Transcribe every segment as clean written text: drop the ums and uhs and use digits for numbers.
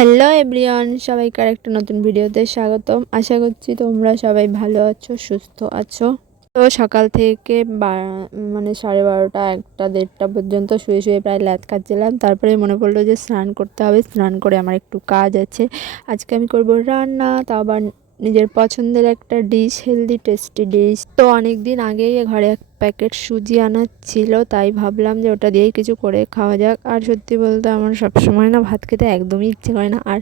Hello everyone, সবাইকে আরেকটা নতুন ভিডিওতে স্বাগতম। আশা করছি তোমরা সবাই ভালো আছো, সুস্থ আছো। তো সকাল থেকে মানে 12:30 1টা 1:30 পর্যন্ত শুয়ে শুয়ে প্রায় ল্যাদ খাচ্ছিলাম। তারপরে মনে পড়লো যে স্নান করতে হবে। স্নান করে আমার একটু কাজ আছে। আজকে আমি করব রান্না, তা আবার নিজের পছন্দের একটা ডিশ, হেলদি টেস্টি ডিশ। তো অনেক দিন আগেই ঘরে এক প্যাকেট সুজি আনা ছিল, তাই ভাবলাম যে ওটা দিয়েই কিছু করে খাওয়া যাক। আর সত্যি বলতে আমার সবসময় না ভাত খেতে একদমই ইচ্ছে করে না, আর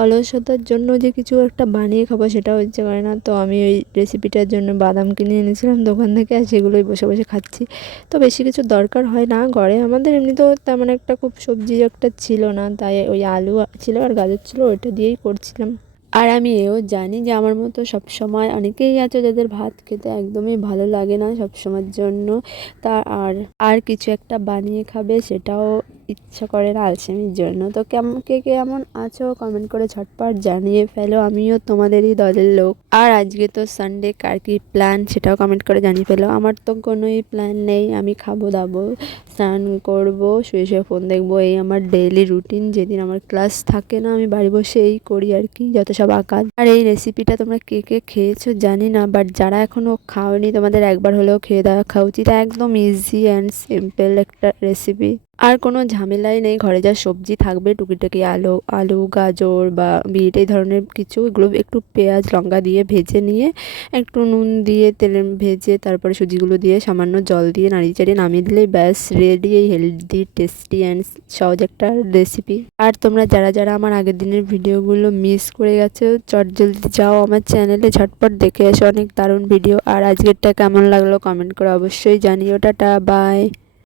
অলসতার জন্য যে কিছু একটা বানিয়ে খাবো সেটাও ইচ্ছে করে না। তো আমি ওই রেসিপিটার জন্য বাদাম কিনে এনেছিলাম দোকান থেকে, আর সেগুলোই বসে বসে খাচ্ছি। তো বেশি কিছু দরকার হয় না ঘরে, আমাদের এমনিতেও তেমন একটা খুব সবজি একটা ছিল না, তাই ওই আলু ছিল আর গাজর ছিল, ওইটা দিয়েই করছিলাম। আর আমি এও জানি যে আমার মতো সবসময় অনেকেই আছে যাদের ভাত খেতে একদমই ভালো লাগে না সবসময়ের জন্য, তা আর আর কিছু একটা বানিয়ে খাবে সেটাও ইচ্ছা করে না আলসেমির জন্য। তো কে কে এমন আছো কমেন্ট করে ঝটপট জানিয়ে ফেলো, আমিও তোমাদেরই দলের লোক। আর আজকে তো সানডে, কার কী প্ল্যান সেটাও কমেন্ট করে জানিয়ে ফেলো। আমার তো কোনোই প্ল্যান নেই, আমি খাবো দাবো, স্নান করবো, শুয়ে শুয়ে ফোন দেখবো, এই আমার ডেইলি রুটিন। যেদিন আমার ক্লাস থাকে না আমি বাড়ি বসে এই করি আর কি, যত সব আকাজ। আর এই রেসিপিটা তোমরা কে কে খেয়েছো জানি না, বাট যারা এখনও খাওনি তোমাদের একবার হলেও খেয়ে দেখা উচিত। একদম ইজি অ্যান্ড সিম্পল একটা রেসিপি, আর কোনো ঝামেলাই নেই। ঘরে যা সবজি থাকবে টুকিটাকি আলু গাজর বা বিট এই ধরনের কিছু, এগুলো একটু পেঁয়াজ লঙ্কা দিয়ে ভেজে নিয়ে, একটু নুন দিয়ে তেলে ভেজে তারপরে সুজিগুলো দিয়ে সামান্য জল দিয়ে নাড়িয়ে চাড়িয়ে নামিয়ে দিলেই ব্যাস রেডি এই হেলদি টেস্টি অ্যান্ড সহজ একটা রেসিপি। আর তোমরা যারা যারা আমার আগের দিনের ভিডিওগুলো মিস করে গেছো, জলদি যাও আমার চ্যানেলে, ঝটপট দেখে এসো, অনেক দারুণ ভিডিও। আর আজকেরটা কেমন লাগলো কমেন্ট করে অবশ্যই জানিও। Tata, by.